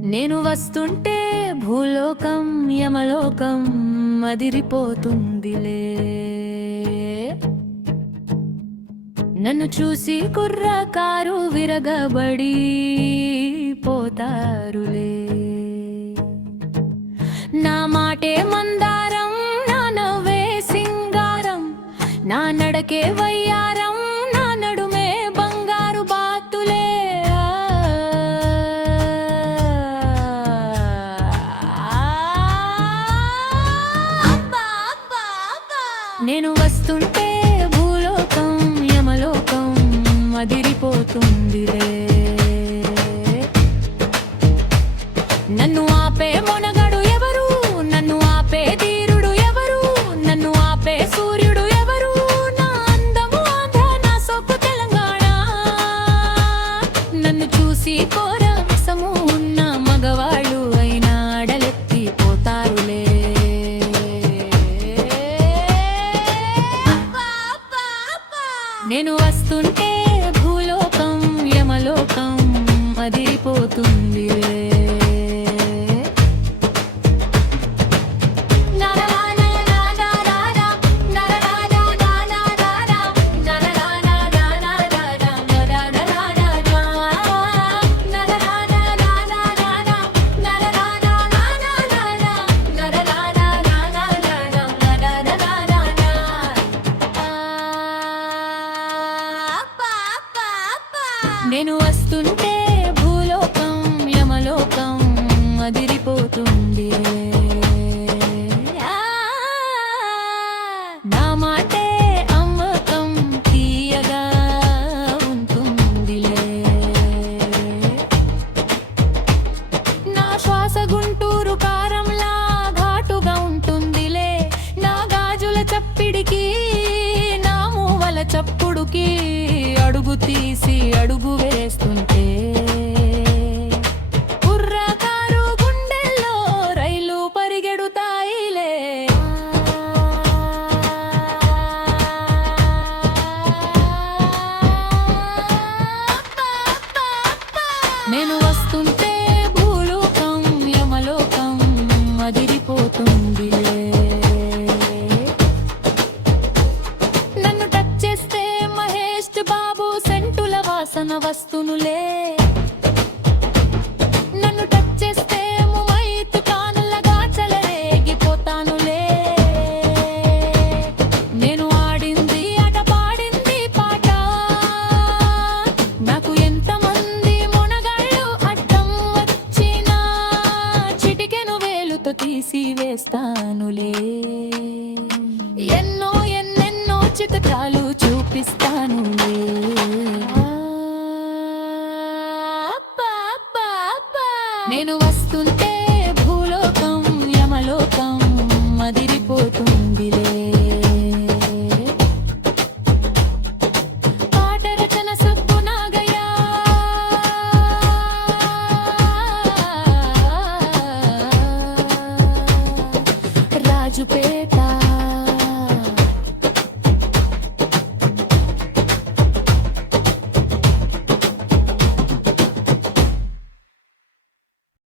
నేను వస్తుంటే భూలోకం యమలోకం అదిరిపోతుందిలే. నన్ను చూసి కుర్రకారు విరగబడి పోతారులే. నా మాటే మందారం, నా నవ్వే సింగారం, నా నడకే వయ్యారం, నా నడుమే బంగారు బాతులే. నేను వస్తుంటే భూలోకం యమలోకం అదిరిపోతుందిలే. నన్ను ఆపే మొనగడు ఎవరు, నన్ను ఆపే ధీరుడు ఎవరు, నన్ను ఆపే సూర్యుడు ఎవరు? నా అందము ఆంధ్ర, నా సొక్కు తెలంగాణ. నన్ను చూసి కోరసము ఉన్న మగవాళ్ళు అయినా అడలెత్తి పోతారులే. నేను వస్తుంటే భూలోకం యమలోకం అదిరిపోతుందిలే. నేను వస్తుంటే భూలోకం యమలోకం అదిరిపోతుంది. నా మాటే అమ్మకం తీయగా ఉంటుందిలే. నా శ్వాస గుంటూరు కారంలా ఘాటుగా ఉంటుందిలే. నా గాజుల చప్పిడికి, నా మూవల చప్పుడుకి అడుగు తీసి అడుగు వేస్తుంటే కుర్రకారు గుండెల్లో రైలు పరిగెడుతాయిలే. నేను వస్తుంటే భూలోకం యమలోకం అదిరిపోతుందిలే. బాబు సెంటుల వాసన వస్తునులే. నన్ను టచ్ చేస్తే ముమైత్ కానులగా చెలరేగిపోతానులే. నేను ఆడింది ఆట, పాడింది పాట, నాకు ఎంతమంది మొనగాళ్ళు అడ్డం వచ్చినా చిటికెను వేలుతో తీసి వేస్తానులే. ఎన్నెన్నో చిత్రాలు చూపిస్తానులే. నేను వస్తుంటే భూలోకం యమలోకం అదిరిపోతుందిలే. పాట రచన సబ్బు నాగయ్య, రాజు